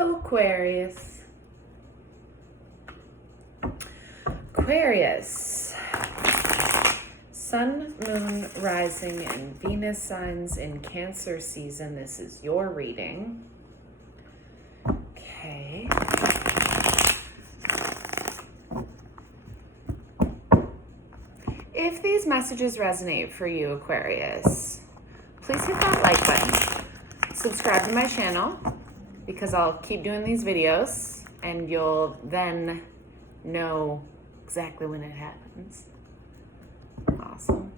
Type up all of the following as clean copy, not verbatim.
Hello, Aquarius. Aquarius. Sun, Moon, Rising, and Venus signs in Cancer season. This is your reading. Okay. If these messages resonate for you, Aquarius, please hit that like button. Subscribe to my channel because I'll keep doing these videos and you'll then know exactly when it happens. Awesome.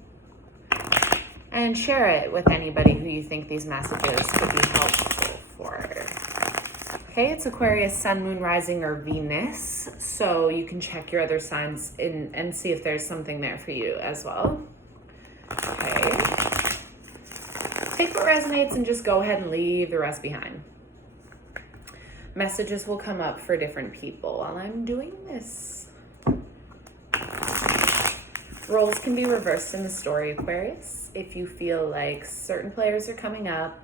And share it with anybody who you think these messages could be helpful for. Okay, it's Aquarius, Sun, Moon, Rising, or Venus. So you can check your other signs and see if there's something there for you as well. Okay. Take what resonates and just go ahead and leave the rest behind. Messages will come up for different people while I'm doing this. Roles can be reversed in the story, Aquarius. If you feel like certain players are coming up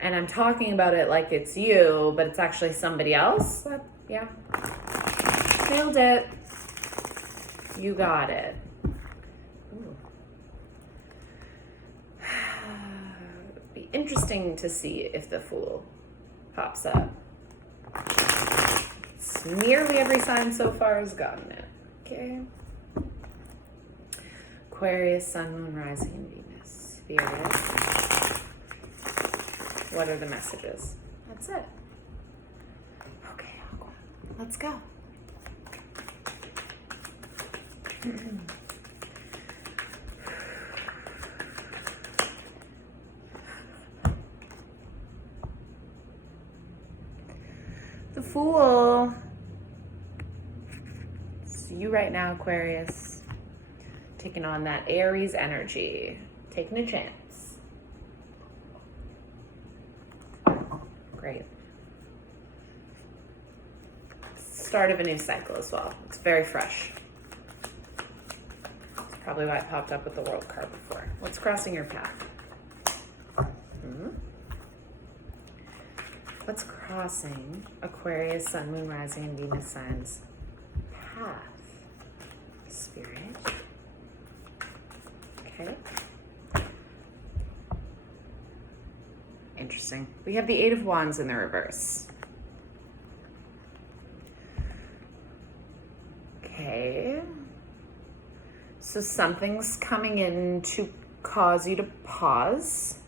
and I'm talking about it like it's you, but it's actually somebody else, yeah. Nailed it. You got it. Ooh. It'd be interesting to see if the Fool pops up. It's nearly every sign so far has gotten it. Okay. Aquarius, Sun, Moon, Rising, and Venus. Spirit. What are the messages? That's it. Okay, Aqua. Let's go. The Fool. It's you right now, Aquarius. Taking on that Aries energy. Taking a chance. Great. Start of a new cycle as well. It's very fresh. That's probably why it popped up with the World card before. What's crossing your path? What's crossing Aquarius, Sun, Moon, Rising, and Venus signs path? Spirit. Okay. Interesting. We have the Eight of Wands in the reverse. Okay. So something's coming in to cause you to pause.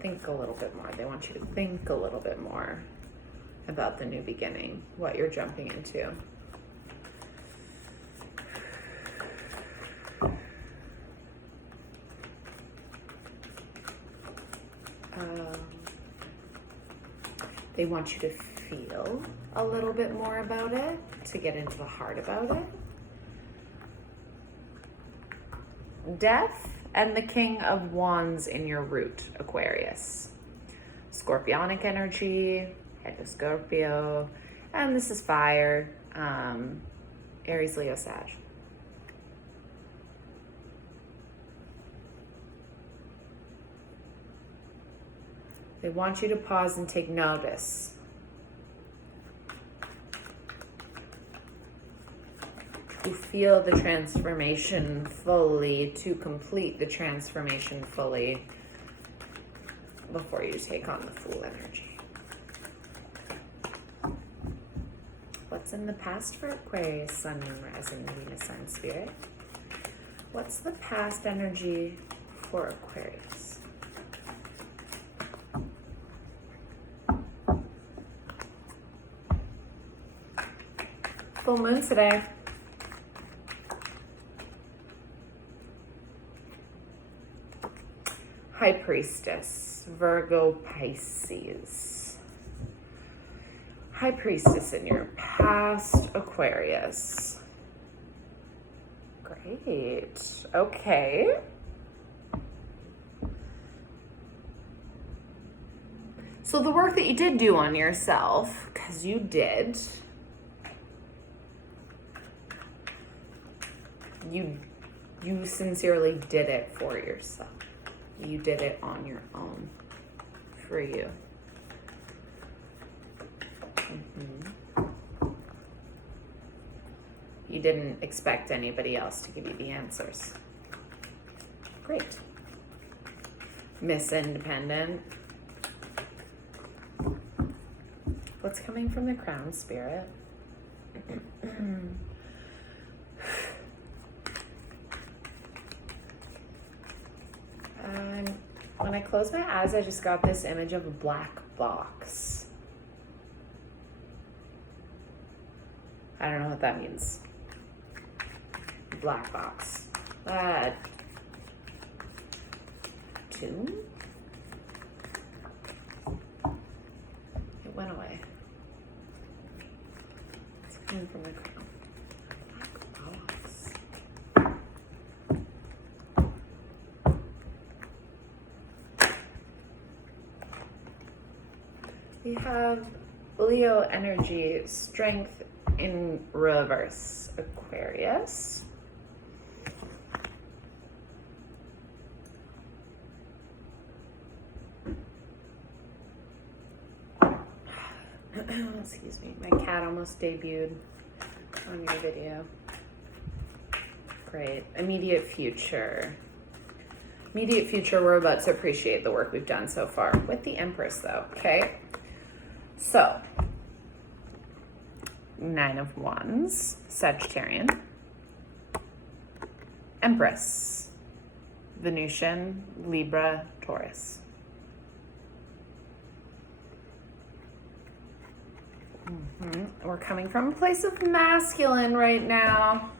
Think a little bit more. They want you to think a little bit more about the new beginning, what you're jumping into. They want you to feel a little bit more about it, to get into the heart about it. Death and the King of Wands in your root, Aquarius. Scorpionic energy, head of Scorpio, and this is fire, Aries, Leo, Sag. They want you to pause and take notice. To feel the transformation fully, to complete the transformation fully before you take on the Fool energy. What's in the past for Aquarius, Sun, Moon, Rising, Venus, Sign, Spirit? What's the past energy for Aquarius? Full moon today. High Priestess, Virgo, Pisces. High Priestess in your past, Aquarius. Great. Okay. So the work that you did do on yourself, because you did, you You sincerely did it for yourself. You did it on your own, for you. You didn't expect anybody else to give you the answers. Great. Miss Independent. What's coming from the crown, Spirit? When I close my eyes, I just got this image of a black box. I don't know what that means. Black box. Tomb? It went away. It's coming from the crown. Black box. We have Leo energy, strength in reverse, Aquarius. Excuse me, my cat almost debuted on your video. Great. Immediate future. Immediate future, we're about to appreciate the work we've done so far with the Empress though, okay? So, Nine of Wands, Sagittarian, Empress, Venusian, Libra, Taurus. We're coming from a place of masculine right now.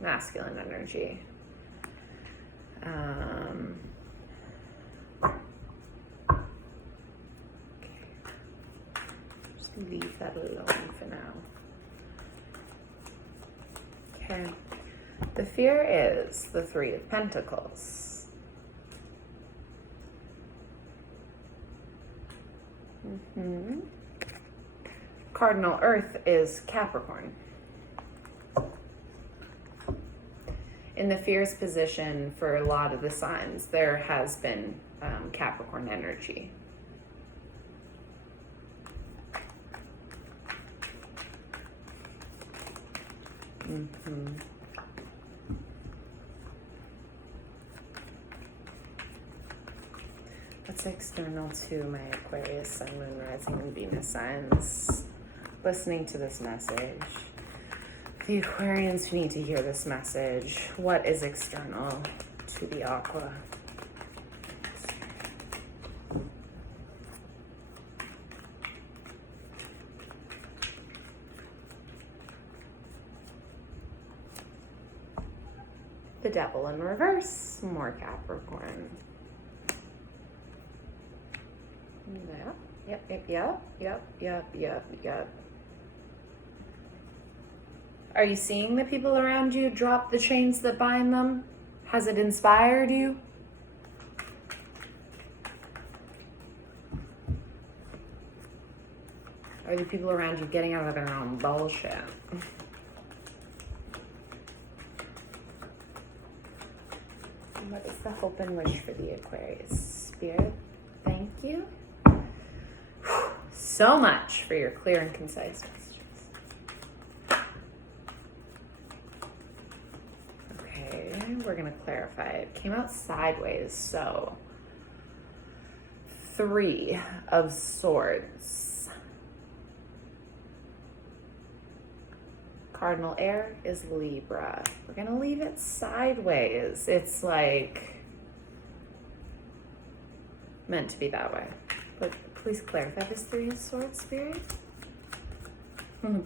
Masculine energy. Just leave that alone for now. Okay. The fear is the Three of Pentacles. Cardinal Earth is Capricorn. In the fear's position for a lot of the signs, there has been Capricorn energy. What's external to my Aquarius, Sun, Moon, Rising, and Venus signs? Listening to this message. The Aquarians who need to hear this message. What is external to the Aqua? The Devil in reverse. More Capricorn. Yep. Are you seeing the people around you drop the chains that bind them? Has it inspired you? Are the people around you getting out of their own bullshit? What is the hope and wish for the Aquarius? Spirit, thank you so much for your clear and concise messages. We're going to clarify. It came out sideways, so 3 of Swords. Cardinal air is Libra. We're going to leave it sideways. It's like meant to be that way. But please clarify this 3 of Swords, Spirit.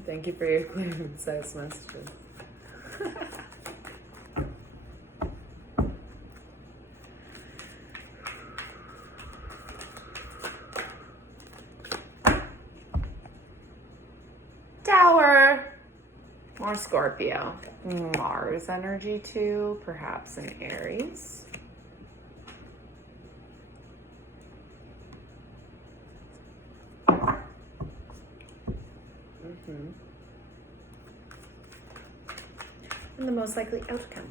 Thank you for your clear and concise messages. Tower. More Scorpio. Mars energy too, perhaps in Aries. And the most likely outcome.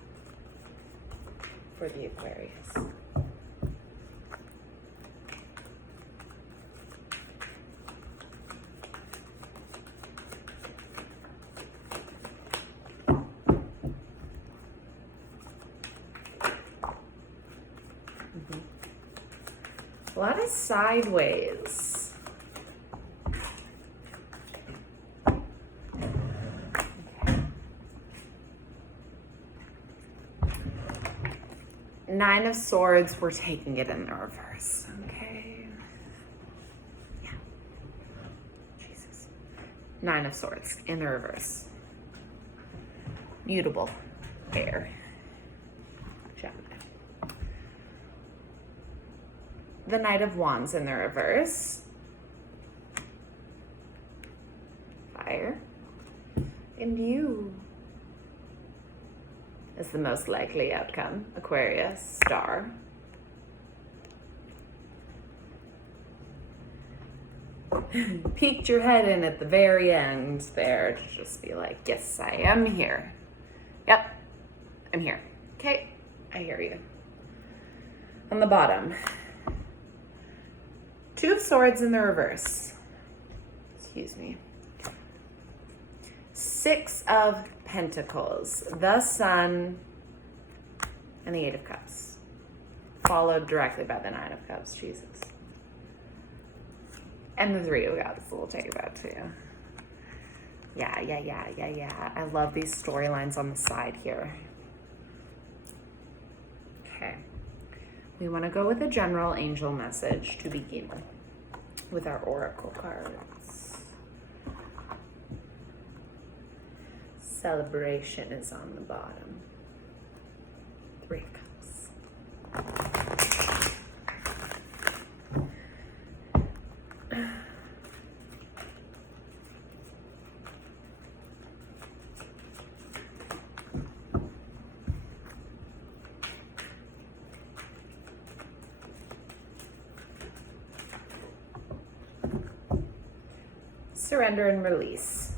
for the Aquarius. A lot of sideways. Okay. 9 of Swords, we're taking it in the reverse. Okay. Yeah. Jesus. 9 of Swords in the reverse. Mutable. Air. Gemini. The Knight of Wands in the reverse. Fire. And you is the most likely outcome. Aquarius, Star. Peeked your head in at the very end there to just be like, yes, I am here. Yep, I'm here. Okay, I hear you. On the bottom. 2 of Swords in the reverse. Excuse me. 6 of Pentacles. The Sun and the 8 of Cups. Followed directly by the 9 of Cups. Jesus. And the 3 of Cups. We'll take that too. Yeah. I love these storylines on the side here. Okay. We want to go with a general angel message to begin with our oracle cards. Celebration is on the bottom. 3 of Cups. Surrender and release.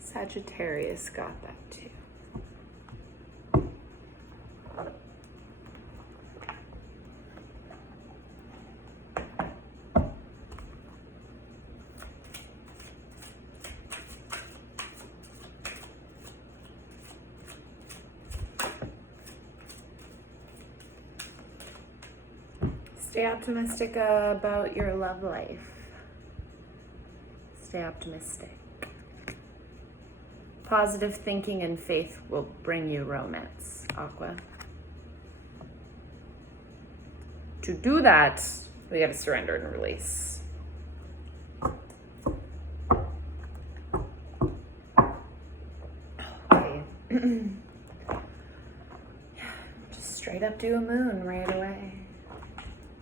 Sagittarius got that too. Stay optimistic about your love life. Stay optimistic. Positive thinking and faith will bring you romance, Aqua. To do that, we gotta surrender and release. Okay. Just straight up do a moon right away.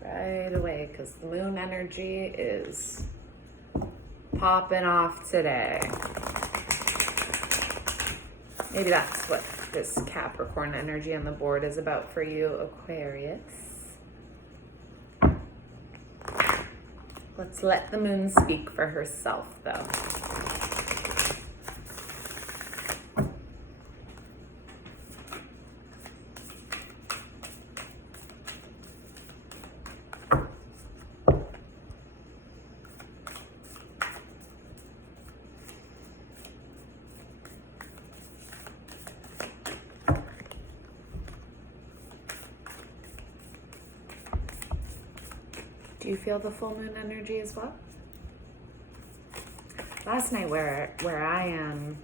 Right away, because the moon energy is popping off today. Maybe that's what this Capricorn energy on the board is about for you, Aquarius. Let's let the moon speak for herself, though. Do you feel the full moon energy as well? Last night where I am,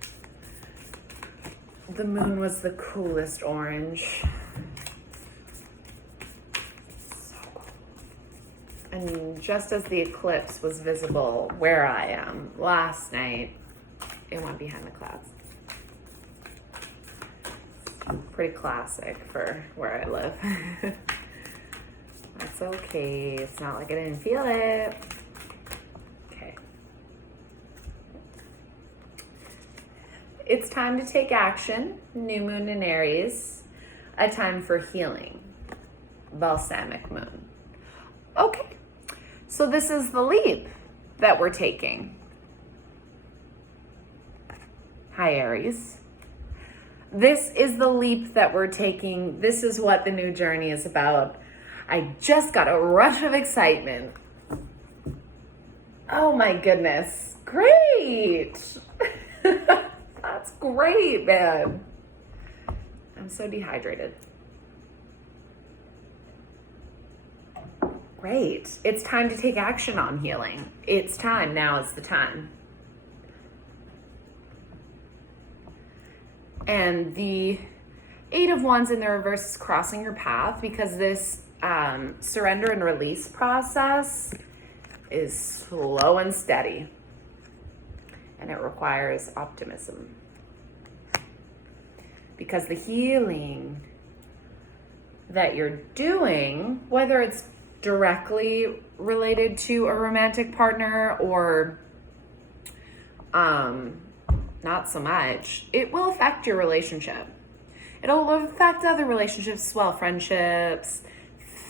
the moon was the coolest orange. So cool. And just as the eclipse was visible where I am last night, it went behind the clouds. Pretty classic for where I live. That's okay. It's not like I didn't feel it. Okay. It's time to take action. New moon in Aries. A time for healing. Balsamic moon. Okay. So this is the leap that we're taking. Hi, Aries. This is the leap that we're taking. This is what the new journey is about. I just got a rush of excitement. Oh my goodness. Great. That's great, man. I'm so dehydrated. Great. It's time to take action on healing. It's time. Now is the time. And the Eight of Wands in the reverse is crossing your path because this surrender and release process is slow and steady. And it requires optimism. Because the healing that you're doing, whether it's directly related to a romantic partner or not so much, it will affect your relationship. It'll affect other relationships as well, friendships,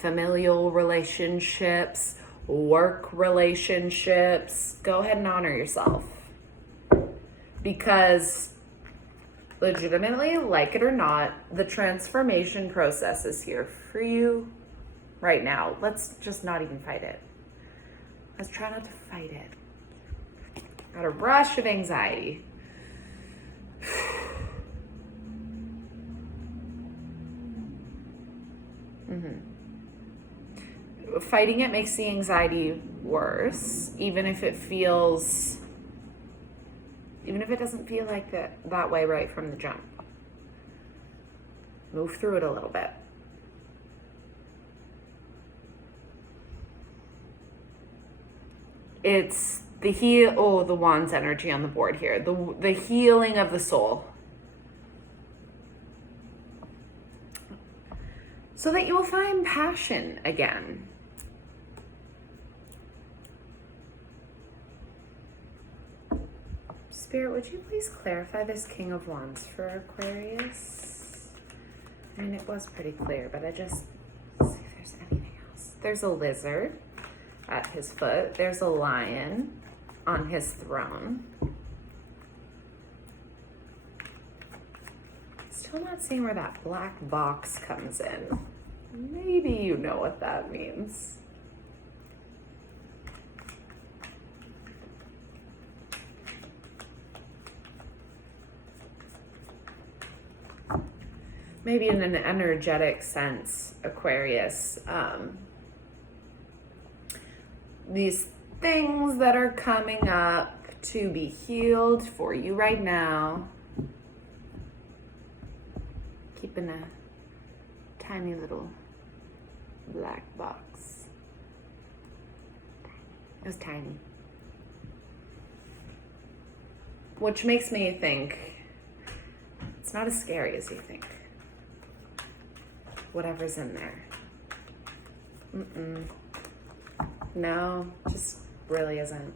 familial relationships, work relationships. Go ahead and honor yourself. Because legitimately, like it or not, the transformation process is here for you right now. Let's just not even fight it. Let's try not to fight it. Got a rush of anxiety. Fighting it makes the anxiety worse, even if it doesn't feel like that way right from the jump. Move through it a little bit. It's the Wands energy on the board here. The healing of the soul. So that you will find passion again. Spirit, would you please clarify this King of Wands for Aquarius? I mean, it was pretty clear, but let's see if there's anything else. There's a lizard at his foot. There's a lion on his throne. Still not seeing where that black box comes in. Maybe you know what that means. Maybe in an energetic sense, Aquarius, these things that are coming up to be healed for you right now, keeping a tiny little black box. It was tiny. Which makes me think it's not as scary as you think. Whatever's in there. No, just really isn't.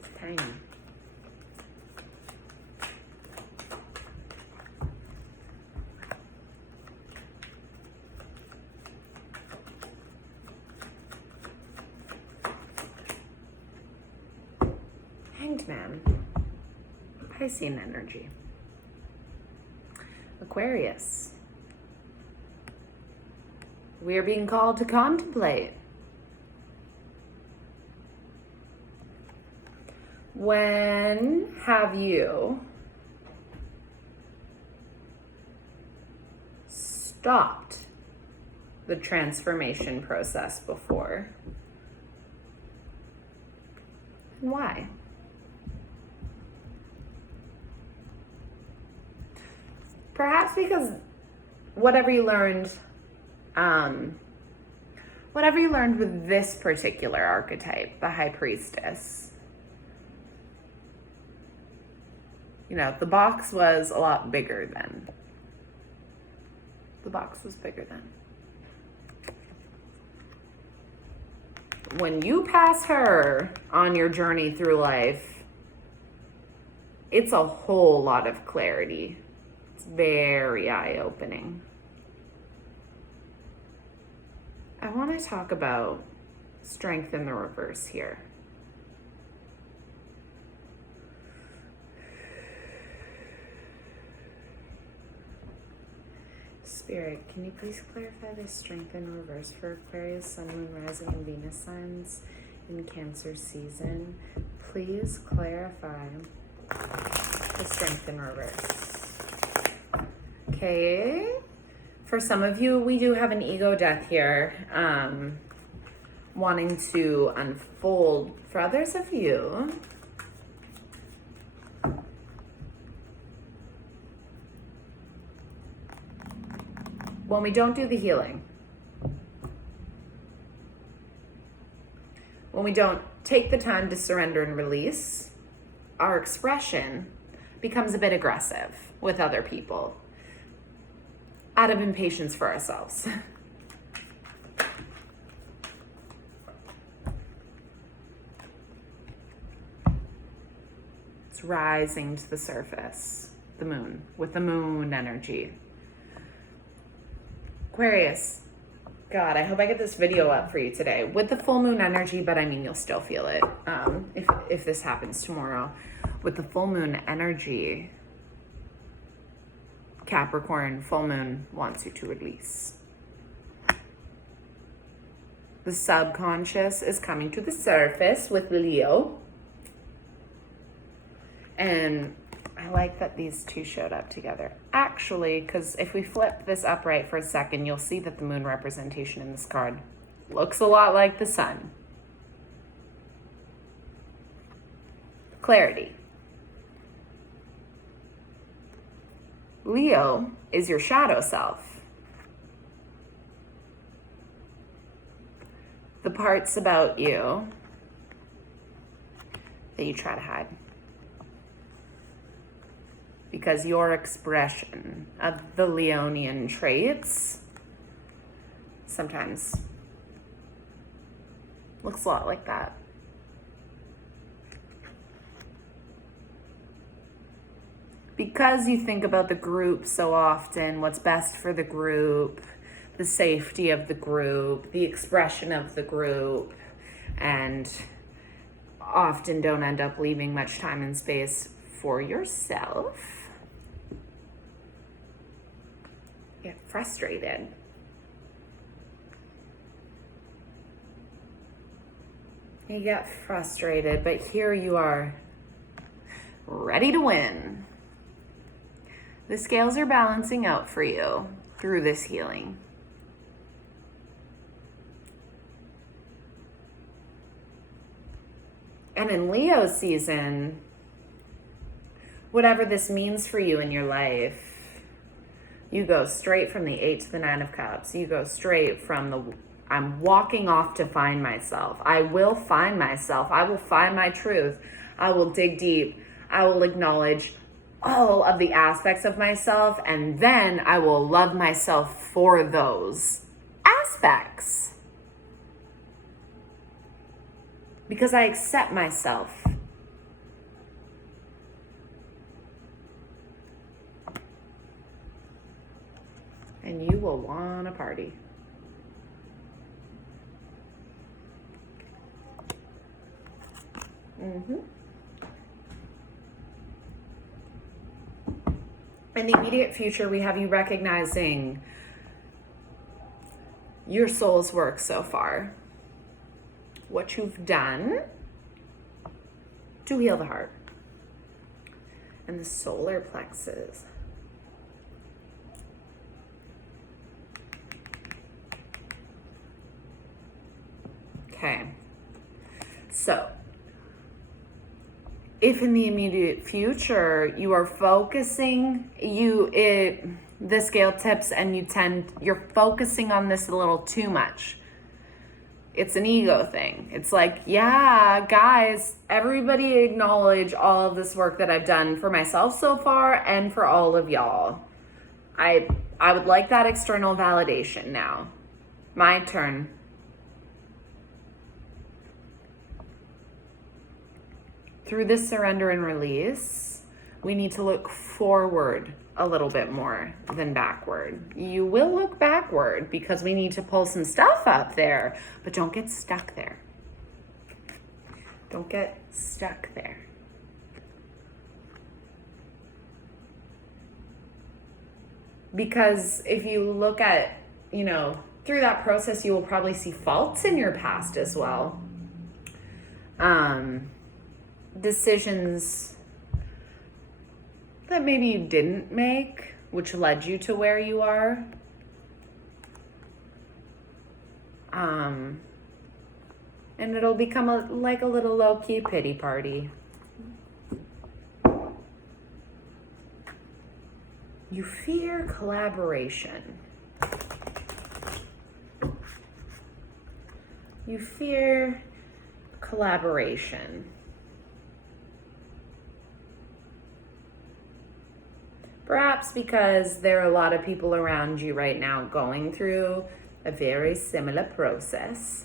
It's tiny. Hanged Man. Piscean energy. Aquarius. We are being called to contemplate. When have you stopped the transformation process before? And why? Perhaps because whatever you learned with this particular archetype, the High Priestess, you know, the box was a lot bigger then. The box was bigger then. When you pass her on your journey through life, it's a whole lot of clarity. It's very eye-opening. I want to talk about strength in the reverse here. Spirit, can you please clarify the strength in reverse for Aquarius, Sun, Moon, Rising, and Venus signs in Cancer season? Please clarify the strength in reverse. Okay. For some of you, we do have an ego death here, wanting to unfold. For others of you, when we don't do the healing, when we don't take the time to surrender and release, our expression becomes a bit aggressive with other people out of impatience for ourselves. It's rising to the surface, the moon, with the moon energy. Aquarius, God, I hope I get this video up for you today with the full moon energy, but I mean, you'll still feel it if this happens tomorrow. With the full moon energy, Capricorn, full moon wants you to release. The subconscious is coming to the surface with Leo. And I like that these two showed up together. Actually, because if we flip this upright for a second, you'll see that the moon representation in this card looks a lot like the sun. Clarity. Leo is your shadow self. The parts about you that you try to hide. Because your expression of the Leonian traits sometimes looks a lot like that. Because you think about the group so often, what's best for the group, the safety of the group, the expression of the group, and often don't end up leaving much time and space for yourself. Get frustrated. You get frustrated, but here you are, ready to win. The scales are balancing out for you through this healing. And in Leo season, whatever this means for you in your life, you go straight from the 8 to the 9 of Cups. You go straight from the, I'm walking off to find myself. I will find myself. I will find my truth. I will dig deep. I will acknowledge all of the aspects of myself, and then I will love myself for those aspects. Because I accept myself. And you will want a party. In the immediate future, we have you recognizing your soul's work so far. What you've done to heal the heart. And the solar plexus. Okay, so if in the immediate future you are focusing, the scale tips and you're focusing on this a little too much. It's an ego thing. It's like, yeah, guys, everybody acknowledge all of this work that I've done for myself so far and for all of y'all. I would like that external validation now. My turn. Through this surrender and release, we need to look forward a little bit more than backward. You will look backward because we need to pull some stuff up there, but don't get stuck there. Don't get stuck there. Because if you look at, you know, through that process, you will probably see faults in your past as well. Decisions that maybe you didn't make, which led you to where you are. And it'll become like a little low-key pity party. You fear collaboration. You fear collaboration. Perhaps because there are a lot of people around you right now going through a very similar process.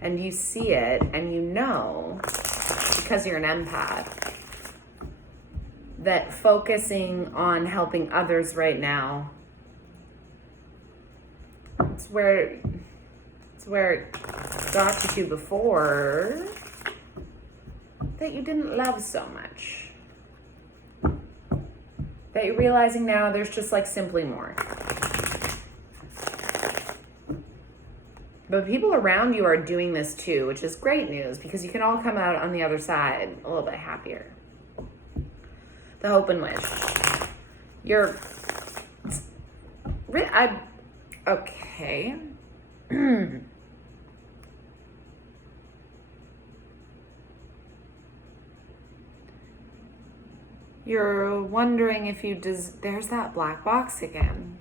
And you see it and you know, because you're an empath, that focusing on helping others right now, it's where it got you to before, that you didn't love so much. That you're realizing now there's just like simply more. But people around you are doing this too, which is great news because you can all come out on the other side a little bit happier. The hope and wish. Okay. You're wondering if you there's that black box again.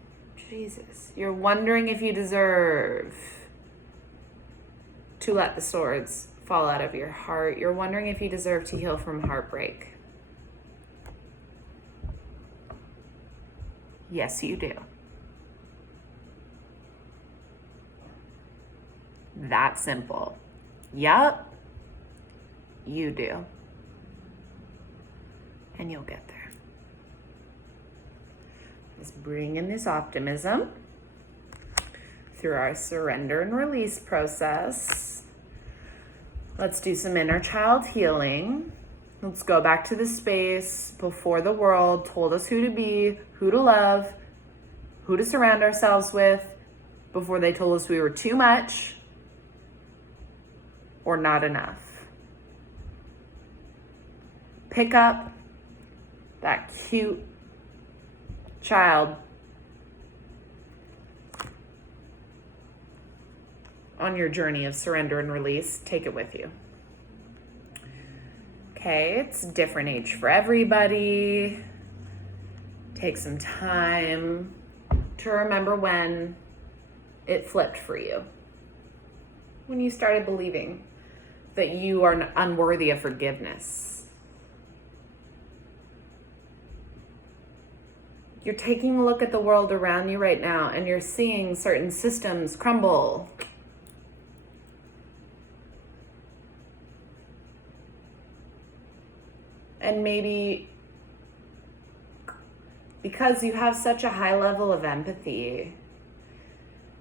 Jesus. You're wondering if you deserve to let the swords fall out of your heart. You're wondering if you deserve to heal from heartbreak. Yes, you do. That simple. Yup, you do. And you'll get there. Just bring in this optimism through our surrender and release process. Let's do some inner child healing. Let's go back to the space before the world told us who to be, who to love, who to surround ourselves with, before they told us we were too much or not enough. Pick up that cute child on your journey of surrender and release. Take it with you. Okay, it's a different age for everybody. Take some time to remember when it flipped for you. When you started believing that you are unworthy of forgiveness. You're taking a look at the world around you right now and you're seeing certain systems crumble. And maybe because you have such a high level of empathy,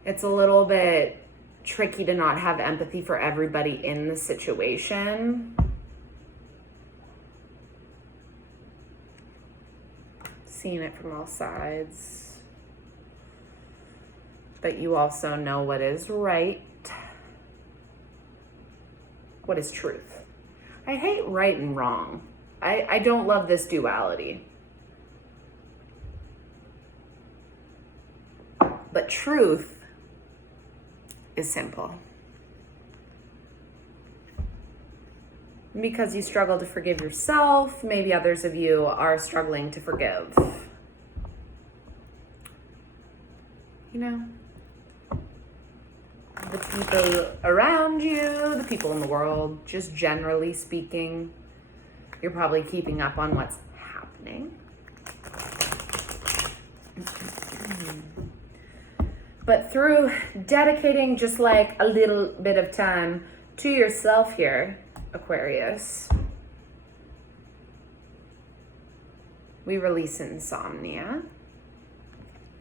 it's a little bit tricky to not have empathy for everybody in the situation. Seeing it from all sides. But you also know what is right. What is truth. I hate right and wrong. I don't love this duality. But truth is simple. Because you struggle to forgive yourself, maybe others of you are struggling to forgive. You know, the people around you, the people in the world, just generally speaking, you're probably keeping up on what's happening. But through dedicating just like a little bit of time to yourself here, Aquarius, we release insomnia.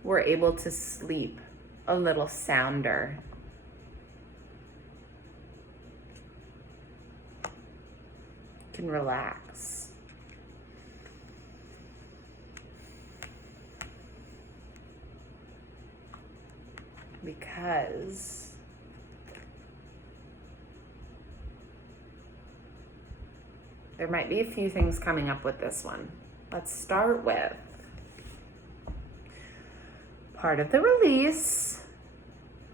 We're able to sleep a little sounder. Can relax. because there might be a few things coming up with this one. Let's start with part of the release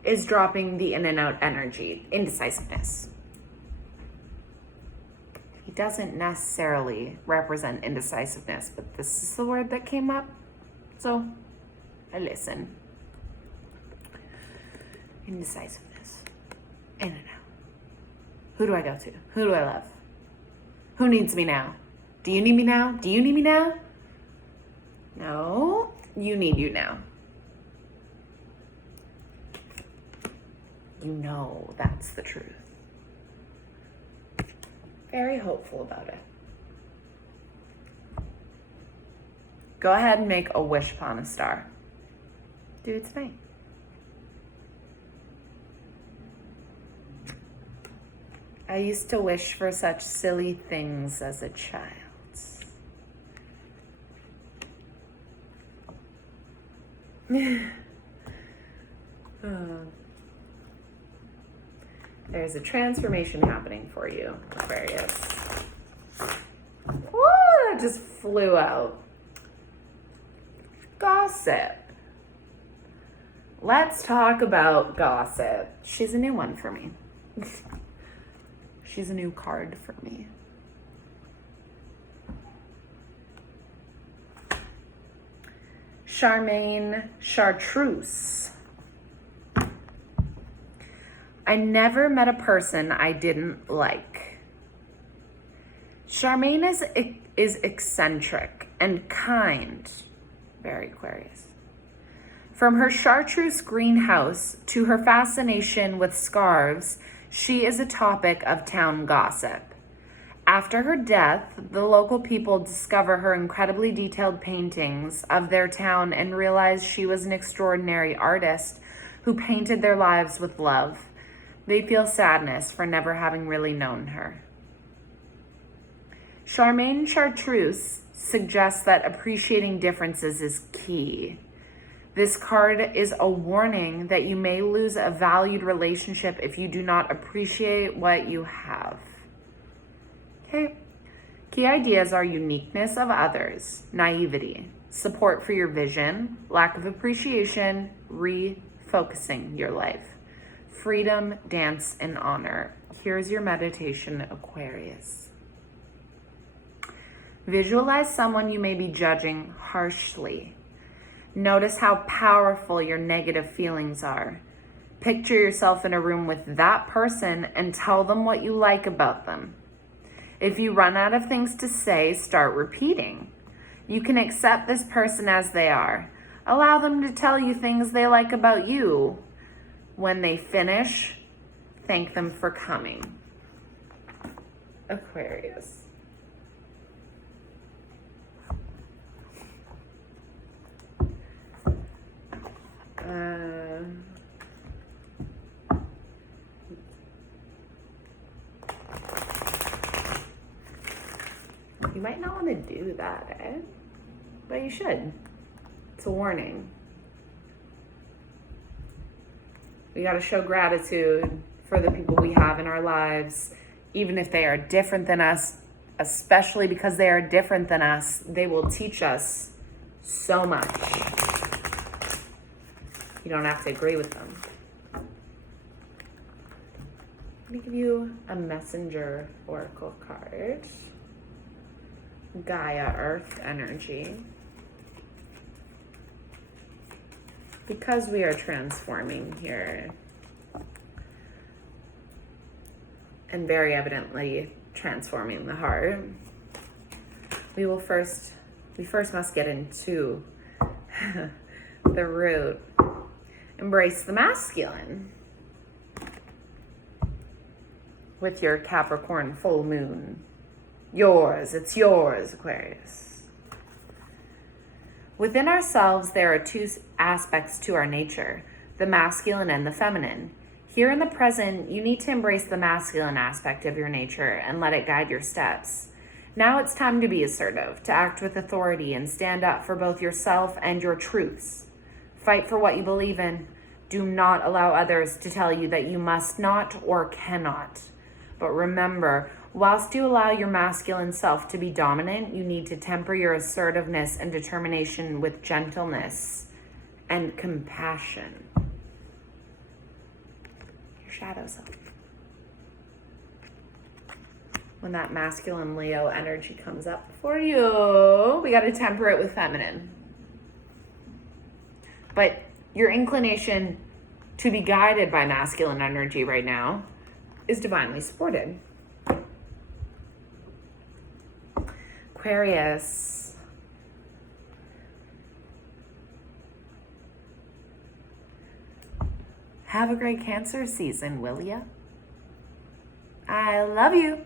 is dropping the in and out energy, indecisiveness. He doesn't necessarily represent indecisiveness, but this is the word that came up, so I listen. Indecisiveness, in and out. Who do I go to? Who do I love? Who needs me now? Do you need me now? Do you need me now? No, you need you now. You know that's the truth. Very hopeful about it. Go ahead and make a wish upon a star. Do it tonight. I used to wish for such silly things as a child. There's a transformation happening for you, Aquarius. Woo, that just flew out. Gossip. Let's talk about gossip. She's a new one for me. She's a new card for me. Charmaine Chartreuse. I never met a person I didn't like. Charmaine is eccentric and kind. Very Aquarius. From her chartreuse greenhouse to her fascination with scarves, she is a topic of town gossip. After her death, the local people discover her incredibly detailed paintings of their town and realize she was an extraordinary artist who painted their lives with love. They feel sadness for never having really known her. Charmaine Chartreuse suggests that appreciating differences is key. This card is a warning that you may lose a valued relationship if you do not appreciate what you have. Okay. Key ideas are uniqueness of others, naivety, support for your vision, lack of appreciation, refocusing your life, freedom, dance, and honor. Here's your meditation, Aquarius. Visualize someone you may be judging harshly. Notice how powerful your negative feelings are. Picture yourself in a room with that person and tell them what you like about them. If you run out of things to say, start repeating. You can accept this person as they are. Allow them to tell you things they like about you. When they finish, thank them for coming. Aquarius. You might not want to do that, but you should. It's a warning. We got to show gratitude for the people we have in our lives, even if they are different than us, especially because they are different than us. They will teach us so much. You don't have to agree with them. Let me give you a messenger oracle card. Gaia, Earth energy. Because we are transforming here, and very evidently transforming the heart, we first must get into the root. Embrace the masculine with your Capricorn full moon. It's yours, Aquarius. Within ourselves, there are two aspects to our nature, the masculine and the feminine. Here in the present, you need to embrace the masculine aspect of your nature and let it guide your steps. Now it's time to be assertive, to act with authority and stand up for both yourself and your truths. Fight for what you believe in. Do not allow others to tell you that you must not or cannot. But remember, whilst you allow your masculine self to be dominant, you need to temper your assertiveness and determination with gentleness and compassion. Your shadow self. When that masculine Leo energy comes up for you, we got to temper it with feminine. But your inclination to be guided by masculine energy right now is divinely supported. Aquarius. Have a great Cancer season, will ya? I love you.